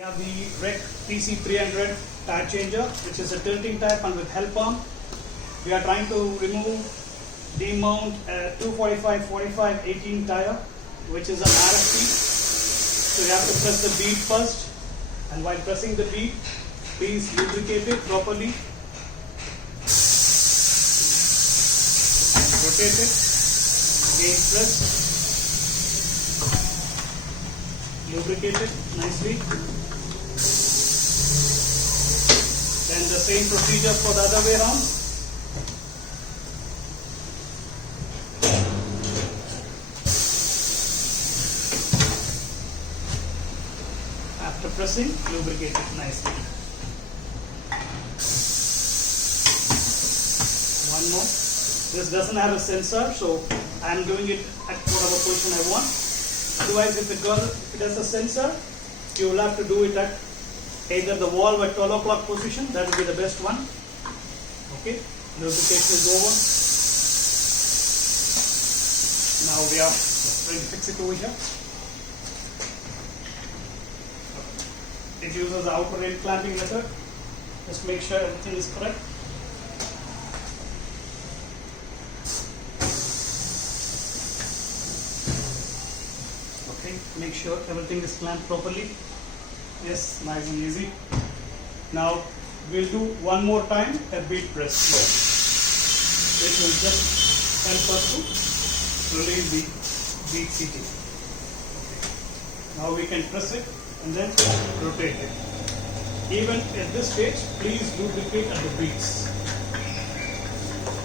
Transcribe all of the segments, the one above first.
We have the REC TC300 tire changer, which is a tilting type and with help arm. We are trying to remove, demount a 245/45/18 tire, which is an RFT. So you have to press the bead first, and while pressing the bead, please lubricate it properly. Rotate it, again press, lubricate it nicely. Then the same procedure for the other way around. After pressing, lubricate it nicely. One more. This doesn't have a sensor, so I am doing it at whatever position I want. Otherwise, if it has a sensor, you will have to do it at either the valve at 12 o'clock position, that will be the best one. Okay, lubrication is over. Now we are going to fix it over here. It uses the outer rail clamping method. Just make sure everything is correct. Okay, make sure everything is clamped properly. Yes, nice and easy. Now we'll do one more time a bead press, which will just help us to release the bead seating. Okay. Now we can press it and then rotate it. Even at this stage, please lubricate at the beads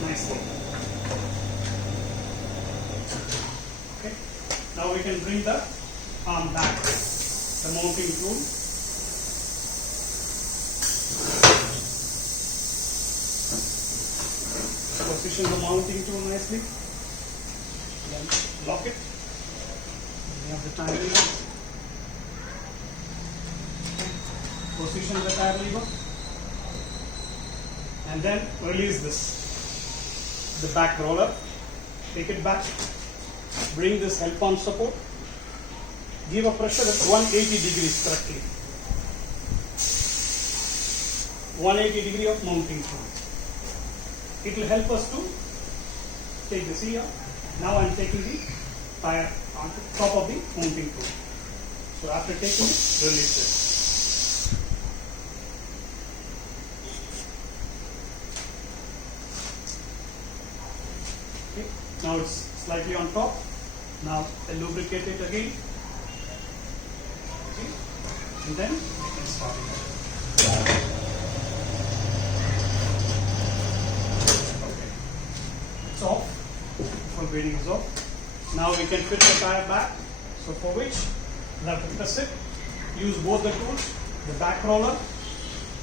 nicely. Okay. Now we can bring the arm back, the mounting tool. Position the mounting tool nicely. Then lock it. We have the tire lever. Position the tire lever. And then release this. The back roller. Take it back. Bring this help arm support. Give a pressure at 180 degrees correctly. 180 degree of mounting tool. It will help us to take this here. Now I am taking the tire on top of the mounting tool. So after taking it, release it. Okay. Now it's slightly on top. Now I lubricate it again. Okay. And then I can start it. It's off. Full bearing is off. Now we can fit the tire back. So for which we have to press it. Use both the tools, the back roller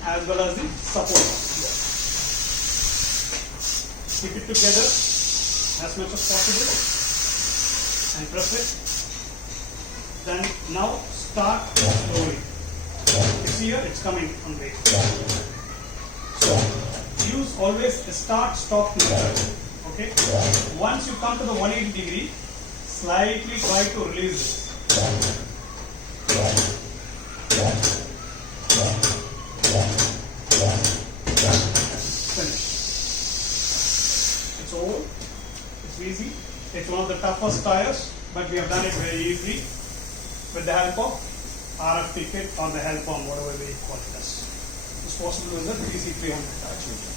as well as the support. Keep it together as much as possible and press it. Then now start slowly. You see here it's coming on way. So use always a start-stop method. Okay. Once you come to the 180 degree, slightly try to release this. Finish. It's over. It's easy. It's one of the toughest tires, but we have done it very easily with the help of RFT KIT or the help on whatever we call it as. It's possible with the TC300 tire changer.